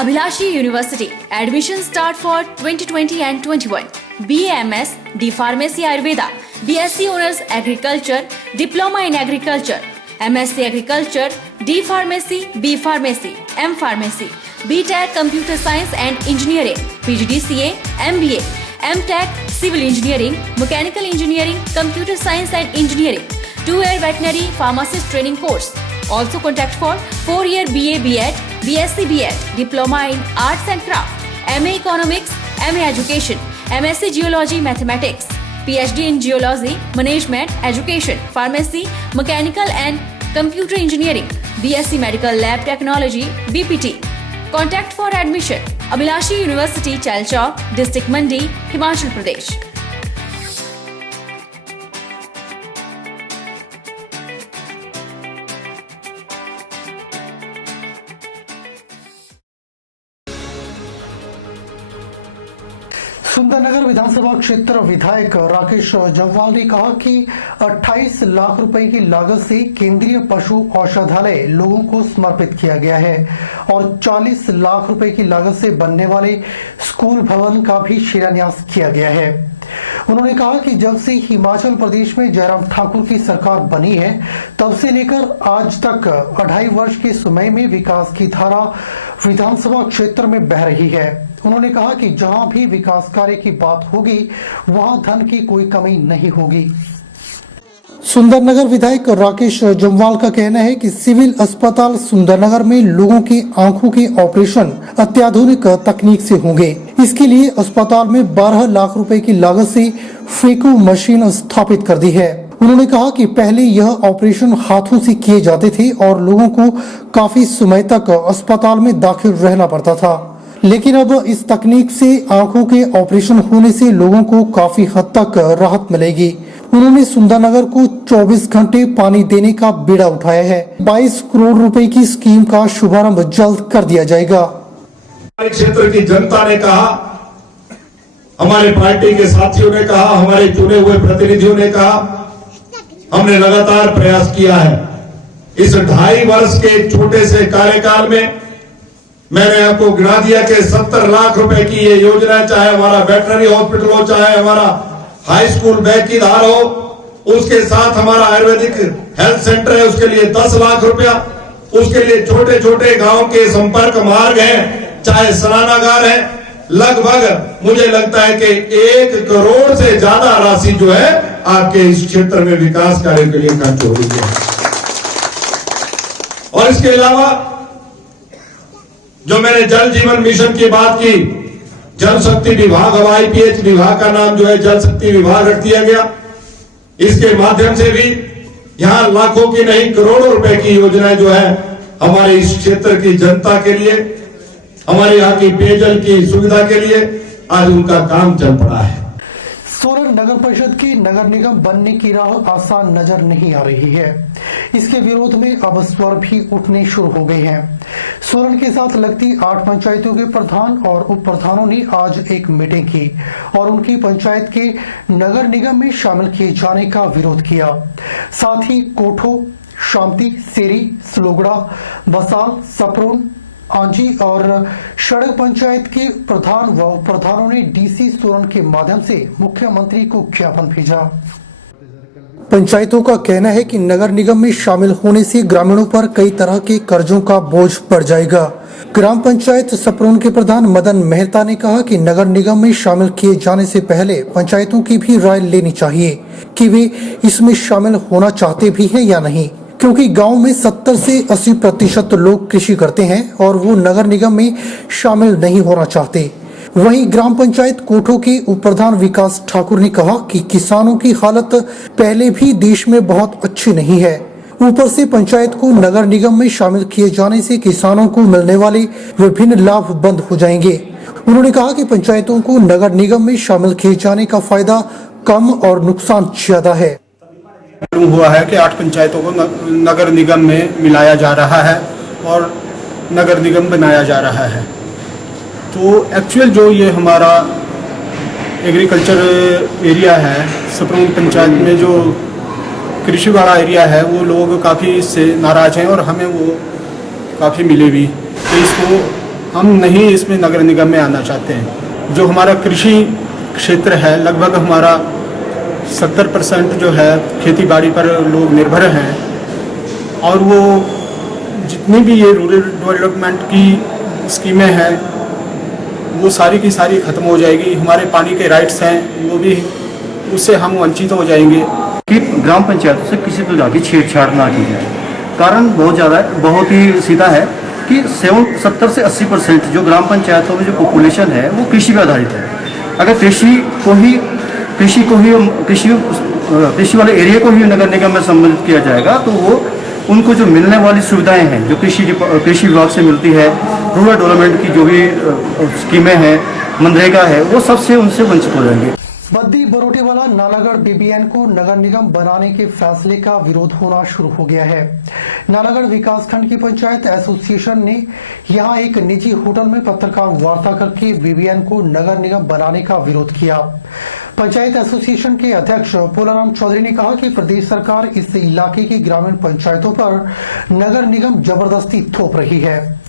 Abhilashi University. Admission start for 2020 and 21. BAMS, D Pharmacy Ayurveda, BSc Honors Agriculture, Diploma in Agriculture, MSc Agriculture, D Pharmacy, B Pharmacy, M Pharmacy, BTech Computer Science and Engineering, PGDCA, MBA, MTech Civil Engineering, Mechanical Engineering, Computer Science and Engineering, 2-year Veterinary Pharmacist Training Course. Also contact for 4-year BA BEd, BSc BEd, Diploma in Arts and Craft, MA Economics, MA Education, MSc Geology Mathematics, PhD in Geology, Management, Education, Pharmacy, Mechanical and Computer Engineering, BSc Medical Lab Technology, BPT. Contact for admission. Abhilashi University, Chalchawk, District Mandi, Himachal Pradesh. Sundernagar विधानसभा क्षेत्र विधायक राकेश जम्वाल ने कहा कि 28 लाख रुपए की लागत से केंद्रीय पशु औषधालय लोगों को समर्पित किया गया है और 40 लाख रुपए की लागत से बनने वाले स्कूल भवन का भी शिलान्यास किया गया है। उन्होंने कहा कि जब से हिमाचल प्रदेश में जयराम ठाकुर की सरकार बनी है तब से लेकर आज तक 2.5 वर्ष के समय में विकास की धारा विधानसभा क्षेत्र में बह रही है। उन्होंने कहा कि जहां भी विकास कार्य की बात होगी वहां धन की कोई कमी नहीं होगी। सुंदरनगर विधायक राकेश जम्वाल का कहना है कि सिविल अस्पताल सुंदरनगर में लोगों के आंखों के ऑपरेशन अत्याधुनिक तकनीक से होंगे। इसके लिए अस्पताल में 12 लाख रुपए की लागत से फेको मशीन स्थापित कर दी है। उन्होंने कहा कि पहले यह ऑपरेशन हाथों से किए जाते थे और लोगों को काफी समय तक अस्पताल में दाखिल रहना पड़ता था, लेकिन अब इस तकनीक से आंखों के ऑपरेशन होने से लोगों को काफी हद तक राहत मिलेगी। उन्होंने सुंदरनगर को 24 घंटे पानी देने का बीड़ा उठाया है। 22 करोड़ रुपए की स्कीम का शुभारंभ जल्द कर दिया जाएगा। हमारे क्षेत्र की जनता ने कहा, हमारे पार्टी के साथियों ने कहा, हमारे चुने हुए प्रतिनिधियों ने कहा, हमने लगातार प्रयास किया है। इस 2.5 वर्ष के छोटे से कार्यकाल में मैंने आपको गिना दिया कि 70 लाख रुपए की ये योजना, चाहे हमारा वेटरनरी हॉस्पिटल हो, चाहे हमारा हाई स्कूल बैग की धार हो, उसके साथ हमारा आयुर्वेदिक हेल्थ सेंटर है, उसके लिए 10 लाख रुपया, उसके लिए छोटे छोटे गांव के संपर्क मार्ग हैं, चाहे स्नानागार है, लगभग मुझे लगता है कि 1 करोड़ से ज्यादा राशि जो है आपके इस क्षेत्र में विकास कार्य के लिए खर्च हो रही है। और इसके अलावा जो मैंने जल जीवन मिशन की बात की, जल शक्ति विभाग, अब IPH विभाग का नाम जो है जल शक्ति विभाग रख दिया गया। इसके माध्यम से भी यहां लाखों की नहीं करोड़ों रुपए की योजनाएं जो है हमारे इस क्षेत्र की जनता के लिए, हमारे यहाँ की पेयजल की सुविधा के लिए आज उनका काम चल पड़ा है। सोलन नगर परिषद की नगर निगम बनने की राह आसान नजर नहीं आ रही है। इसके विरोध में अब स्वर भी उठने शुरू हो गए हैं। सोलन के साथ लगती 8 पंचायतों के प्रधान और उप प्रधानों ने आज एक मीटिंग की और उनकी पंचायत के नगर निगम में शामिल किए जाने का विरोध किया। साथ ही कोठो, शांति, सेरी, सलोगड़ा, बसाल, सपरोन, आंजी और सड़क पंचायत के प्रधान व प्रधानों ने डीसी सोलन के माध्यम से मुख्यमंत्री को ज्ञापन भेजा। पंचायतों का कहना है कि नगर निगम में शामिल होने से ग्रामीणों पर कई तरह के कर्जों का बोझ पड़ जाएगा। ग्राम पंचायत सपरोन के प्रधान मदन मेहता ने कहा कि नगर निगम में शामिल किए जाने से पहले पंचायतों की भी राय लेनी चाहिए कि वे इसमें शामिल होना चाहते भी हैं या नहीं, क्योंकि गांव में 70 से 80% लोग कृषि करते हैं और वो नगर निगम में शामिल नहीं होना चाहते। वहीं ग्राम पंचायत कोठो के उप प्रधान विकास ठाकुर ने कहा कि किसानों की हालत पहले भी देश में बहुत अच्छी नहीं है, ऊपर से पंचायत को नगर निगम में शामिल किए जाने से किसानों को मिलने वाले विभिन्न लाभ बंद हो जाएंगे। उन्होंने कहा कि पंचायतों को नगर निगम में शामिल किए जाने का फायदा कम और नुकसान ज्यादा है। हुआ है कि 8 पंचायतों को नगर निगम में मिलाया जा रहा है और नगर निगम बनाया जा रहा है। तो एक्चुअल जो ये हमारा एग्रीकल्चर एरिया है, सपरोन पंचायत में जो कृषि वाला एरिया है, वो लोग काफ़ी इससे नाराज़ हैं और हमें वो काफ़ी मिले भी। तो इसको हम नहीं इसमें नगर निगम में आना चाहते हैं। जो हमारा कृषि क्षेत्र है, लगभग हमारा 70% जो है खेती बाड़ी पर लोग निर्भर हैं, और वो जितनी भी ये रूरल डेवलपमेंट की स्कीमें हैं वो सारी की सारी ख़त्म हो जाएगी। हमारे पानी के राइट्स हैं वो भी, उससे हम वंचित हो जाएंगे। कि ग्राम पंचायतों से किसी प्रकार की छेड़छाड़ ना की जाए। कारण बहुत ही सीधा है कि 70 से 80% जो ग्राम पंचायतों में जो पॉपुलेशन है वो कृषि पर आधारित है। अगर कृषि वाले एरिया को ही नगर निगम में सम्मिलित किया जाएगा तो वो उनको जो मिलने वाली सुविधाएं हैं जो कृषि विभाग से मिलती है, रूरल डेवलपमेंट की जो भी स्कीमें हैं, मनरेगा है, वो सबसे उनसे वंचित हो जाएंगे। बद्दी बरोटीवाला नालागढ़ बीबीएन को नगर निगम बनाने के फैसले का विरोध होना शुरू हो गया है। नालागढ़ विकासखंड की पंचायत एसोसिएशन ने यहां एक निजी होटल में पत्रकार वार्ता करके बीबीएन को नगर निगम बनाने का विरोध किया। पंचायत एसोसिएशन के अध्यक्ष पोलाराम चौधरी ने कहा कि प्रदेश सरकार इस इलाके की ग्रामीण पंचायतों पर नगर निगम जबरदस्ती थोप रही है।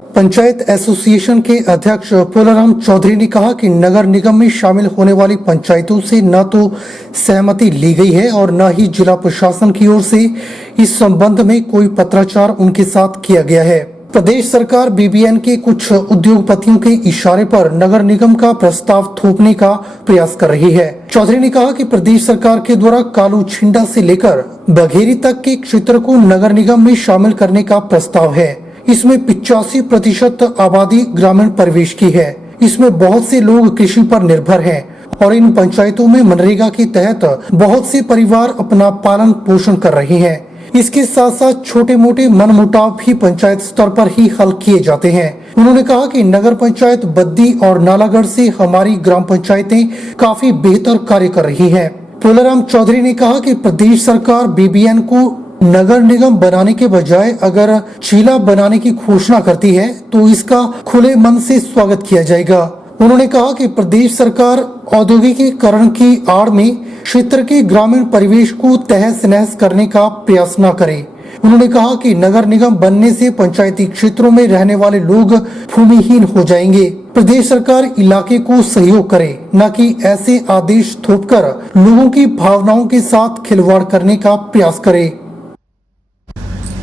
पंचायत एसोसिएशन के अध्यक्ष पोलाराम चौधरी ने कहा कि नगर निगम में शामिल होने वाली पंचायतों से न तो सहमति ली गई है और न ही जिला प्रशासन की ओर से इस संबंध में कोई पत्राचार उनके साथ किया गया है। प्रदेश सरकार बीबीएन के कुछ उद्योगपतियों के इशारे पर नगर निगम का प्रस्ताव थोपने का प्रयास कर रही है। चौधरी ने कहा कि प्रदेश सरकार के द्वारा कालू छिंडा से लेकर बघेरी तक के क्षेत्र को नगर निगम में शामिल करने का प्रस्ताव है। इसमें 85% आबादी ग्रामीण परिवेश की है। इसमें बहुत से लोग कृषि पर निर्भर हैं और इन पंचायतों में मनरेगा के तहत बहुत से परिवार अपना पालन पोषण कर रहे हैं। इसके साथ साथ छोटे मोटे मनमुटाव भी पंचायत स्तर पर ही हल किए जाते हैं। उन्होंने कहा कि नगर पंचायत बद्दी और नालागढ़ से हमारी ग्राम पंचायतें काफी बेहतर कार्य कर रही हैं। पोलाराम चौधरी ने कहा कि प्रदेश सरकार बीबीएन को नगर निगम बनाने के बजाय अगर जिला बनाने की घोषणा करती है तो इसका खुले मन से स्वागत किया जाएगा। उन्होंने कहा कि प्रदेश सरकार औद्योगिकीकरण की आड़ में क्षेत्र के ग्रामीण परिवेश को तहस नहस करने का प्रयास न करे। उन्होंने कहा कि नगर निगम बनने से पंचायती क्षेत्रों में रहने वाले लोग भूमिहीन हो जाएंगे। प्रदेश सरकार इलाके को सहयोग करे, न कि ऐसे आदेश थोपकर लोगों की भावनाओं के साथ खिलवाड़ करने का प्रयास करे।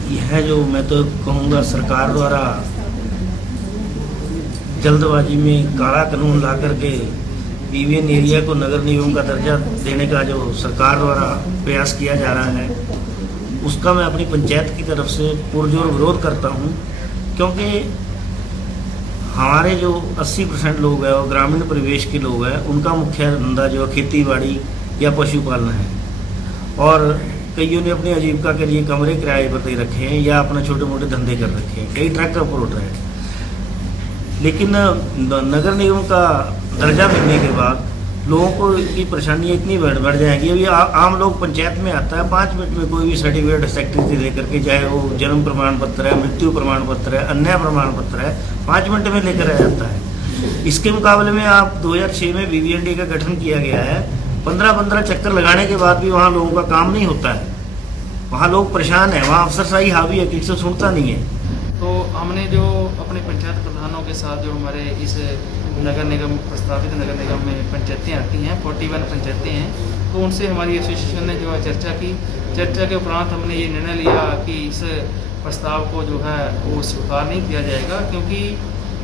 यह जो मैं तो कहूँगा सरकार द्वारा जल्दबाजी में काला कानून ला करके बीबीएन एरिया को नगर निगम का दर्जा देने का जो सरकार द्वारा प्रयास किया जा रहा है उसका मैं अपनी पंचायत की तरफ से पुरजोर विरोध करता हूँ, क्योंकि हमारे जो 80% लोग हैं और ग्रामीण परिवेश के लोग हैं उनका मुख्य धंधा जो खेती बाड़ी या पशुपालन है, और कईयों ने अपनी आजीविका के लिए कमरे किराए पर दे रखे हैं या अपने छोटे मोटे धंधे कर रखे हैं, कई ट्रैक्टर ऑपरेटर हैं। लेकिन नगर निगम का दर्जा मिलने के बाद लोगों को की परेशानियाँ इतनी बढ़ जाएंगी। अभी आम लोग पंचायत में आता है 5 मिनट में कोई भी सर्टिफिकेट सेक्रेटरी से लेकर के, चाहे वो जन्म प्रमाण पत्र है, मृत्यु प्रमाण पत्र है, अन्य प्रमाण पत्र है, 5 मिनट में लेकर आ जाता है। इसके मुकाबले में आप 2006 में बीबीएनडी का गठन किया गया है, 15 चक्कर लगाने के बाद भी वहाँ लोगों का काम नहीं होता है, वहाँ लोग परेशान हैं, वहाँ अफसरशाही हावी है, किसी से सुनता नहीं है। तो हमने जो अपने पंचायत प्रधानों के साथ जो हमारे इस नगर निगम प्रस्तावित नगर निगम में पंचायतें आती हैं, 41 पंचायतें हैं, तो उनसे हमारी एसोसिएशन ने जो है चर्चा की। चर्चा के उपरांत हमने ये निर्णय लिया कि इस प्रस्ताव को जो है वो स्वीकार नहीं किया जाएगा, क्योंकि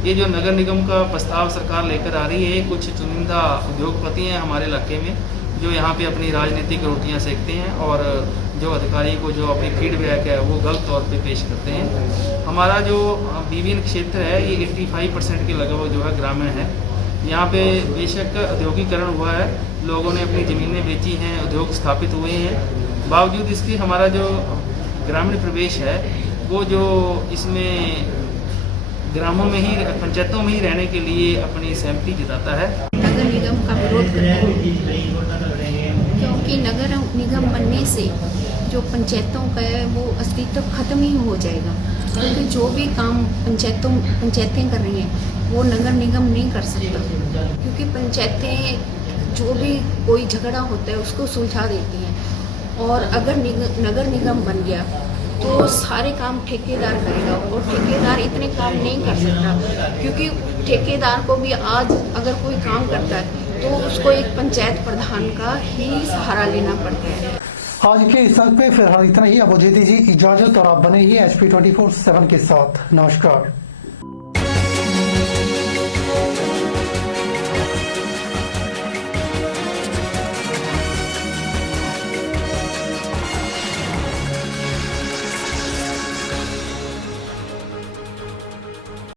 ये जो नगर निगम का प्रस्ताव सरकार लेकर आ रही है, कुछ चुनिंदा उद्योगपति हैं हमारे इलाके में जो यहाँ पे अपनी राजनीतिक रोटियाँ सेकते हैं और जो अधिकारी को जो अपनी फीडबैक है वो गलत तौर पे पेश करते हैं। हमारा जो बीबीएन क्षेत्र है ये 85% के लगभग जो है ग्रामीण है। यहाँ पे बेशक औद्योगिकरण हुआ है, लोगों ने अपनी ज़मीनें बेची हैं, उद्योग स्थापित हुए हैं, बावजूद इसकी हमारा जो ग्रामीण प्रवेश है वो जो इसमें ग्रामों में ही पंचायतों में ही रहने के लिए अपनी सहमति जताता है। नगर निगम का विरोध करते हैं, क्योंकि नगर निगम बनने से जो पंचायतों का है वो अस्तित्व खत्म ही हो जाएगा, क्योंकि जो भी काम पंचायतें कर रही हैं वो नगर निगम नहीं कर सकता, क्योंकि पंचायतें जो भी कोई झगड़ा होता है उसको सुलझा देती हैं। और अगर नगर निगम बन गया तो सारे काम ठेकेदार करेगा और ठेकेदार इतने काम नहीं कर सकता, क्योंकि ठेकेदार को भी आज अगर कोई काम करता है तो उसको एक पंचायत प्रधान का ही सहारा लेना पड़ता है। आज के इस अंक में फिलहाल इतना ही। अब मुझे दीजिए इजाजत और आप बने ही HP 24/7 के साथ। नमस्कार।